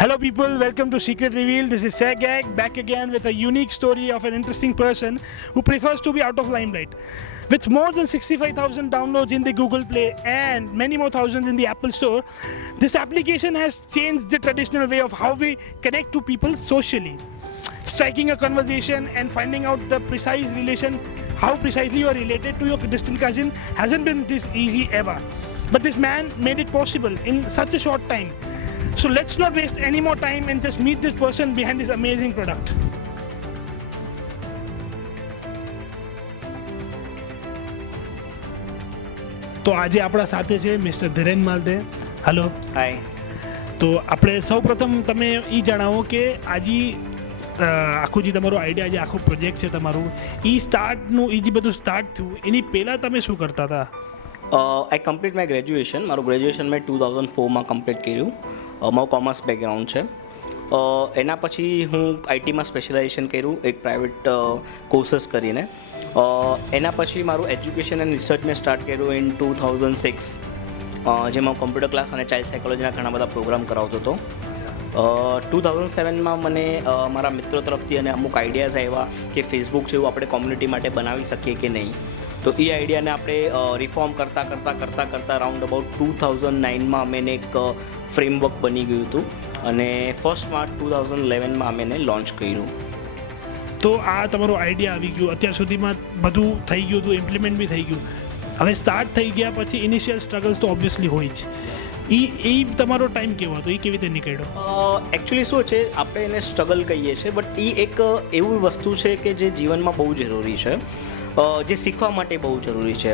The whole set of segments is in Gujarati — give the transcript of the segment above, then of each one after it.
Hello, people. Welcome to Secret Reveal. This is Sergey back again with a unique story of an interesting person who prefers to be out of limelight. With more than 65,000 downloads in the Google Play and many more thousands in the Apple Store, this application has changed the traditional way of how we connect to people socially. Striking a conversation and finding out the precise relation, how precisely you are related to your distant cousin, hasn't been this easy ever. But this man made it possible in such a short time. So let's not waste any more time and just meet this person behind this amazing product. તો આજે આપણા સાથે છે મિસ્ટર ધીરેન માલદે. હલો. હાય. તો આપણે સૌ પ્રથમ તમે એ જણાવો કે આજે આખું જે તમારું આઈડિયા જે આખો પ્રોજેક્ટ છે તમારું એ સ્ટાર્ટનું એ જે બધું સ્ટાર્ટ થયું એની પહેલાં તમે શું કરતા હતા? આઈ કમ્પ્લીટ માય ગ્રેજ્યુએશન. મારું ગ્રેજ્યુએશન મેં 2004માં કમ્પ્લીટ કર્યું. મારું કોમર્સ બેકગ્રાઉન્ડ છે. એના પછી હું આઈટીમાં સ્પેશિયલાઇઝેશન કર્યું એક પ્રાઇવેટ કોર્સીસ કરીને. એના પછી મારું એજ્યુકેશન એન્ડ રિસર્ચ મેં સ્ટાર્ટ કર્યું ઇન 2006, જેમાં કોમ્પ્યુટર ક્લાસ અને ચાઇલ્ડ સાયકોલોજીના ઘણા બધા પ્રોગ્રામ કરાવતો હતો. 2007માં મને મારા મિત્રો તરફથી અને અમુક આઈડિયાઝ આવ્યા કે ફેસબુક જેવું આપણે કોમ્યુનિટી માટે બનાવી શકીએ કે નહીં. તો એ આઈડિયાને આપણે રિફોર્મ કરતાં રાઉન્ડ અબાઉટ 2009માં અમે એક ફ્રેમવર્ક બની ગયું હતું અને 1 માર્ચ 2011માં અમે એને લોન્ચ કર્યું. તો આ તમારો આઈડિયા આવી ગયો, અત્યાર સુધીમાં બધું થઈ ગયું હતું, ઇમ્પ્લિમેન્ટ બી થઈ ગયું. હવે સ્ટાર્ટ થઈ ગયા પછી ઇનિશિયલ સ્ટ્રગલ્સ તો ઓબ્વિયસલી હોય જ. એ તમારો ટાઈમ કેવો હતો, એ કેવી રીતે નીકળ્યો? એકચ્યુઅલી શું છે, આપણે એને સ્ટ્રગલ કહીએ છીએ, બટ એ એક એવું વસ્તુ છે કે જે જીવનમાં બહુ જરૂરી છે, જે શીખવા માટે બહુ જરૂરી છે.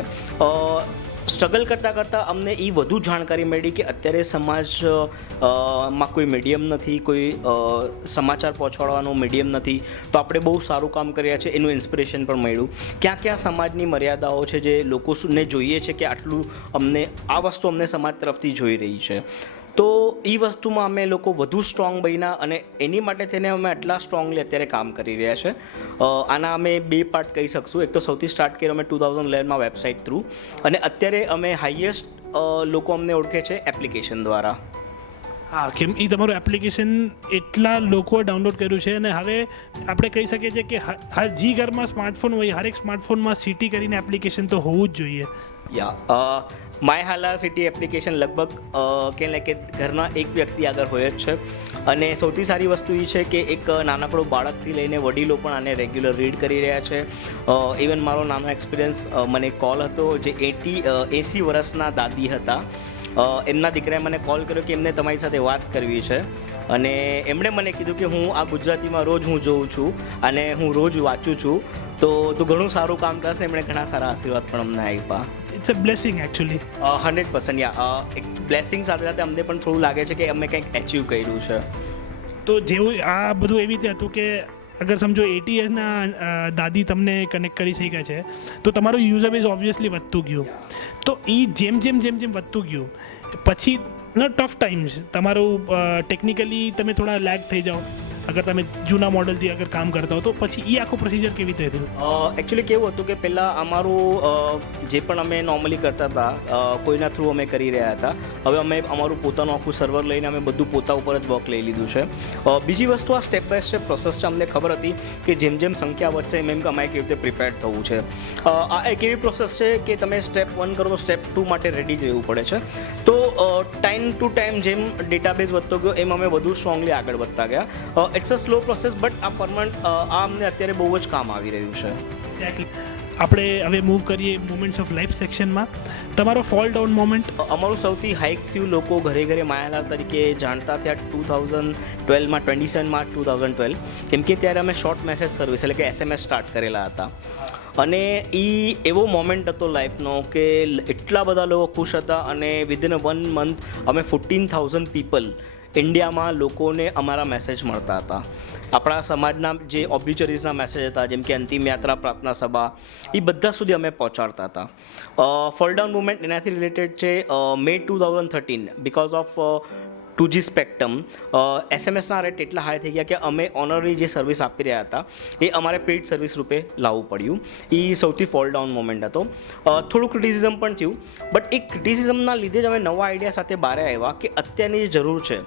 સ્ટ્રગલ કરતાં અમને એ વધુ જાણકારી મળી કે અત્યારે સમાજમાં કોઈ મીડિયમ નથી, કોઈ સમાચાર પહોંચાડવાનું મીડિયમ નથી. તો આપણે બહુ સારું કામ કર્યા છે, એનું ઇન્સ્પિરેશન પણ મળ્યું. ક્યાં સમાજની મર્યાદાઓ છે જે લોકોને જોઈએ છે કે આટલું અમને આ વસ્તુ અમને સમાજ તરફથી જોઈ રહી છે. તો એ વસ્તુમાં અમે લોકો વધુ સ્ટ્રોંગ બન્યા અને એની માટે થઈને અમે આટલા સ્ટ્રોંગલી અત્યારે કામ કરી રહ્યા છે. આના અમે 2 પાર્ટ કહી શકશું. એક તો સૌથી સ્ટાર્ટ કર્યો અમે 2011માં વેબસાઇટ થ્રુ, અને અત્યારે અમે હાઈએસ્ટ લોકો અમને ઓળખે છે એપ્લિકેશન દ્વારા. હા, કેમ એ તમારું એપ્લિકેશન એટલા લોકોએ ડાઉનલોડ કર્યું છે અને હવે આપણે કહી શકીએ છીએ કે હર જી ઘરમાં સ્માર્ટફોન હોય, હરેક સ્માર્ટફોનમાં સિટી કરીને એપ્લિકેશન તો હોવું જ જોઈએ. યા માય હાલા સિટી એપ્લિકેશન લગભગ કે ઘરના એક વ્યક્તિ આગળ હોય જ છે. અને સૌથી સારી વસ્તુ એ છે કે એક નાનકડો બાળકથી લઈને વડીલો પણ આને રેગ્યુલર રીડ કરી રહ્યા છે. ઇવન મારો નાનો એક્સપિરિયન્સ, મને કોલ હતો જે 80 વર્ષના દાદી હતા. એમના દીકરાએ મને કોલ કર્યો કે એમને તમારી સાથે વાત કરવી છે, અને એમણે મને કીધું કે હું આ ગુજરાતીમાં રોજ હું જોઉં છું અને હું રોજ વાંચું છું, તો તું ઘણું સારું કામ કરશે. એમણે ઘણા સારા આશીર્વાદ પણ અમને આપ્યા. It's a blessing actually. 100%. Yeah એક બ્લેસિંગ સાથે અમને પણ થોડું લાગે છે કે અમે કંઈક એચીવ કર્યું છે. તો જેવું આ બધું એવી રીતે હતું કે અગર સમજો 80 યર્સના દાદી તમને કનેક્ટ કરી શક્યા છે તો તમારું યુઝર બેઝ ઓબ્વિયસલી વધતું ગયું. તો એ જેમ વધતું ગયું પછી ટફ ટાઈમ્સ તમારું ટેકનિકલી તમે થોડા લેગ થઈ જાઓ અગર તમે જૂના મોડલથી અગર કામ કરતા હો, તો પછી એ આખું પ્રોસિજર કેવી રીતે થયું? એકચ્યુઅલી કેવું હતું કે પહેલાં અમારું જે પણ અમે નોર્મલી કરતા હતા કોઈના થ્રુ અમે કરી રહ્યા હતા. હવે અમે અમારું પોતાનું આખું સર્વર લઈને અમે બધું પોતા ઉપર જ વર્ક લઈ લીધું છે. બીજી વસ્તુ આ સ્ટેપ બાય સ્ટેપ પ્રોસેસ છે. અમને ખબર હતી કે જેમ સંખ્યા વધશે એમ અમારે કેવી રીતે પ્રિપેર થવું છે. આ એક એવી પ્રોસેસ છે કે તમે સ્ટેપ 1 કરો તો સ્ટેપ 2 માટે રેડી જ રહેવું પડે છે. તો ટાઈમ ટુ ટાઈમ જેમ ડેટાબેઝ વધતો ગયો એમ અમે વધુ સ્ટ્રોંગલી આગળ વધતા ગયા. It's a slow process, but આ પરમનન્ટ આ અમને અત્યારે બહુ જ કામ આવી રહ્યું છે. એક્ઝેક્ટલી. આપણે હવે મૂવ કરીએ મોમેન્ટ્સ ઓફ લાઈફ સેક્શનમાં. તમારો ફોલ ડાઉન મોમેન્ટ? અમારું સૌથી હાઈક થયું, લોકો ઘરે માયાલાલ તરીકે જાણતા થયા 2012માં, 27 માર્ચ 2012, કેમ કે ત્યારે અમે શોર્ટ મેસેજ સર્વિસ એટલે કે SMS સ્ટાર્ટ કરેલા હતા. અને એ એવો મોમેન્ટ હતો લાઈફનો કે એટલા બધા લોકો ખુશ હતા અને વિધિન 1 મંથ અમે 14,000 પીપલ ઇન્ડિયામાં લોકોને અમારા મેસેજ મળતા હતા. આપણા સમાજના જે ઓબ્યુચરીઝના મેસેજ હતા, જેમ કે અંતિમ યાત્રા, પ્રાર્થના સભા, એ બધા સુધી અમે પહોંચાડતા હતા. ફોલ ડાઉન મુવમેન્ટ એનાથી રિલેટેડ છે. May 2013, because of 2G spectrum એસએમએસના રેટ એટલા હાઈ થઈ ગયા કે અમે ઓનરરી જે સર્વિસ આપી રહ્યા હતા એ અમારે પેઇડ સર્વિસ રૂપે લાવવું પડ્યું. એ સૌથી ફોલ ડાઉન મોમેન્ટ હતો. થોડું ક્રિટિસિઝમ પણ થયું, બટ એ ક્રિટિસિઝમના લીધે જ અમે નવા આઈડિયા સાથે બહાર આવ્યા કે અત્યારની જે જરૂર છે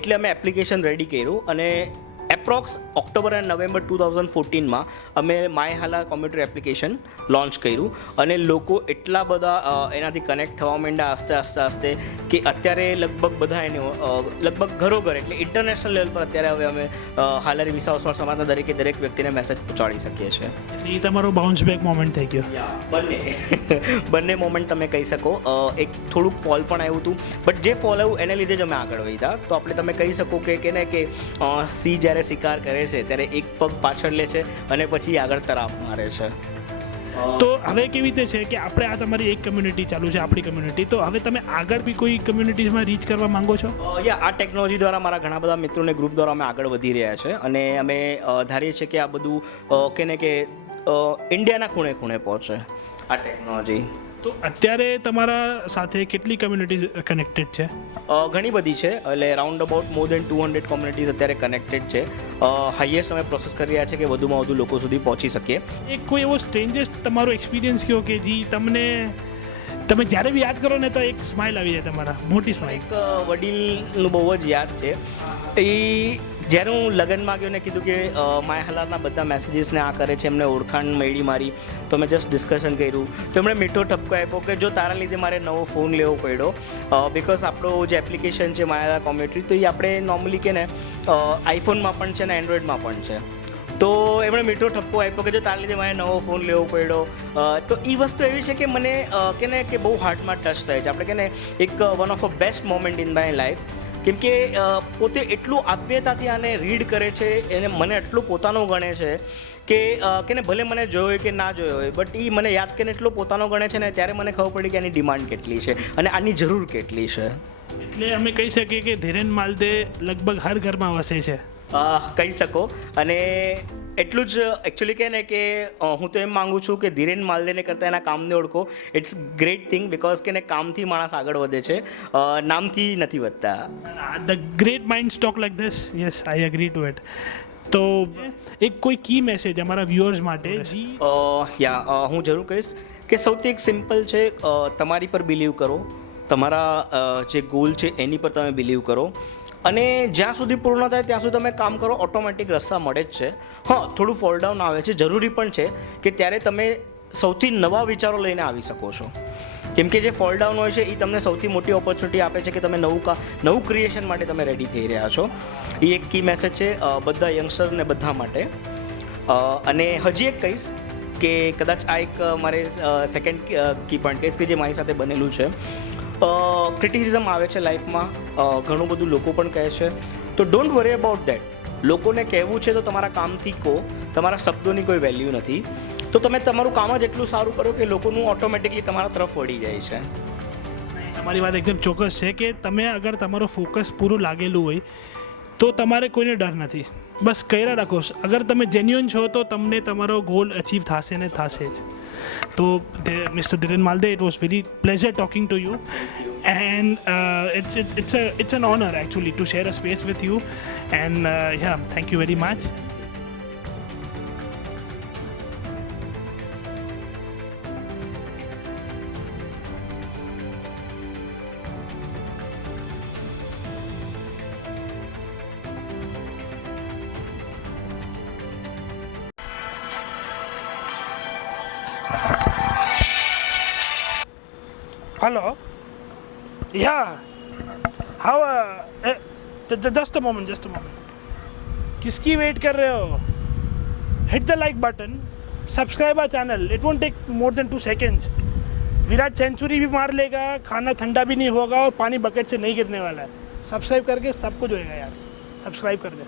એટલે અમે એપ્લિકેશન રેડી કર્યું અને એપ્રોક્સ ઓક્ટોબર અને નવેમ્બર 2014માં અમે માય હાલા કોમ્પ્યુટર એપ્લિકેશન લોન્ચ કર્યું અને લોકો એટલા બધા એનાથી કનેક્ટ થવા માંડ્યા આસ્તે કે અત્યારે લગભગ બધા એને લગભગ ઘરોઘર એટલે ઇન્ટરનેશનલ લેવલ પર અત્યારે હવે અમે હાલારી વિસા ઓસવાડ સમાજના દરેક વ્યક્તિને મેસેજ પહોંચાડી શકીએ છીએ. એટલે એ તમારો બાઉન્સ બેક મોમેન્ટ થઈ ગયો. બંને મોમેન્ટ તમે કહી શકો. એક થોડુંક ફોલ પણ આવ્યું હતું, બટ જે ફોલ આવ્યું એને લીધે જ અમે આગળ વધ્યા. તો આપણે તમે કહી શકો કે સી જ્યારે શિકાર કરે છે ત્યારે એક પગ પાછળ લે છે અને પછી આગળ તરાપ મારે છે. તો હવે કેવી રીતે છે કે આપણે આ તમારી એક કમ્યુનિટી ચાલુ છે, આપણી કમ્યુનિટી, તો હવે તમે આગળ બી કોઈ કમ્યુનિટીઝમાં રીચ કરવા માંગો છો? આ ટેકનોલોજી દ્વારા મારા ઘણા બધા મિત્રોને ગ્રુપ દ્વારા અમે આગળ વધી રહ્યા છે અને અમે ધારીએ છીએ કે આ બધું કે ઇન્ડિયાના ખૂણે ખૂણે પહોંચે આ ટેકનોલોજી. તો અત્યારે તમારા સાથે કેટલી કમ્યુનિટી કનેક્ટેડ છે? ઘણી બધી છે, એટલે round about more than 200 communities અત્યારે કનેક્ટેડ છે. હાઈએસ્ટ અમે પ્રોસેસ કરી રહ્યા છે કે વધુમાં વધુ લોકો સુધી પહોંચી શકીએ. એક કોઈ એવો સ્ટ્રેન્જેસ્ટ તમારો એક્સપિરિયન્સ કયો કે તમે જ્યારે બી યાદ કરો ને તો એક સ્માઇલ આવી જાય તમારા, મોટી સ્માઇલ? એક વડીલનું બહુ જ યાદ છે. એ જ્યારે હું લગ્નમાં ગયો ને કીધું કે માય હાલારના બધા મેસેજીસને આ કરે છે, એમને ઓળખાણ મળી મારી, તો મેં જસ્ટ ડિસ્કશન કર્યું તો એમણે મીઠો ઠપકો આપ્યો કે જો તારા લીધે મારે નવો ફોન લેવો પડ્યો, બિકોઝ આપણો જે એપ્લિકેશન છે માય હાલા કોમ્પ્યુટર, તો એ આપણે નોર્મલી કે ને આઈફોનમાં પણ છે ને એન્ડ્રોઈડમાં પણ છે. તો એમણે મીઠો ઠપકો આપ્યો કે જો તારા લીધે મારે નવો ફોન લેવો પડ્યો. તો એ વસ્તુ એવી છે કે મને કે બહુ હાર્ટમાં ટચ થાય છે. આપણે કે ને એક one of a best moment in my life, કેમ કે પોતે એટલું આત્મીયતાથી આને રીડ કરે છે, એને મને એટલું પોતાનો ગણે છે કે ભલે મને જોયો હોય કે ના જોયો હોય, બટ એ મને યાદ કરીને એટલો પોતાનો ગણે છે ને ત્યારે મને ખબર પડી કે આની ડિમાન્ડ કેટલી છે અને આની જરૂર કેટલી છે. એટલે અમે કહી શકીએ કે ધીરેન માલદે લગભગ હર ઘરમાં વસે છે, કહી શકો. અને એટલું જ એકચ્યુઅલી કહે ને કે હું તો એમ માગું છું કે ધીરેન માલદેને કરતાં એના કામને ઓળખો. ઇટ્સ ગ્રેટ થિંગ, બિકોઝ કે કામથી માણસ આગળ વધે છે, નામથી નથી વધતા. The great mind talk like this. Yes, I agree two it. તો એક કોઈ કી મેસેજ અમારા વ્યુઅર્સ માટે? હું જરૂર કહીશ કે સૌથી એક સિમ્પલ છે, તમારી પર બિલીવ કરો, તમારા જે ગોલ છે એની પર તમે બિલીવ કરો અને જ્યાં સુધી પૂર્ણ થાય ત્યાં સુધી તમે કામ કરો, ઓટોમેટિક રસ્તા મળે જ છે. થોડું ફોલ ડાઉન આવે છે, જરૂરી પણ છે કે ત્યારે તમે સૌથી નવા વિચારો લઈને આવી શકો છો. કેમ કે જે ફોલ ડાઉન હોય છે એ તમને સૌથી મોટી ઓપોર્ચ્યુનિટી આપે છે કે તમે નવું ક્રિએશન માટે તમે રેડી થઈ રહ્યા છો. એ એક કી મેસેજ છે બધા યંગસ્ટરને બધા માટે. અને હજી એક કહીશ કે કદાચ આ એક મારે સેકન્ડ કી પોઈન્ટ કહીશ કે જે મારી સાથે બનેલું છે. ક્રિટિસિઝમ આવે છે લાઈફમાં, ઘણું બધું લોકો પણ કહે છે, તો ડોન્ટ વરી અબાઉટ દેટ. લોકોને કહેવું છે તો તમારા કામથી કહો, તમારા શબ્દોની કોઈ વેલ્યુ નથી. તો તમે તમારું કામ જ એટલું સારું કરો કે લોકોનું ઓટોમેટિકલી તમારા તરફ વળી જાય છે. તમારી વાત એકદમ ચોક્કસ છે કે તમે અગર તમારું ફોકસ પૂરું લાગેલું હોય તો તમારે કોઈને ડર નથી, બસ કર્યા રાખો. અગર તમે જેન્યુઅન છો તો તમને તમારો ગોલ અચીવ થશે ને થશે જ. તો mister Dhiren Malde, it was very pleasure talking to you, and it's an honor actually to share a space with you, and thank you very much. Hello. Yeah. How? Just a moment. किसकी वेट कर रहे हो? Hit the like button. Subscribe our channel. It won't take more than 2 seconds. Virat century भी मार लेगा, खाना ठंडा भी नहीं होगा और पानी बकेट से नहीं गिरने वाला है. सब्सक्राइब करके सब कुछ होएगा यार. सब्सक्राइब कर दे.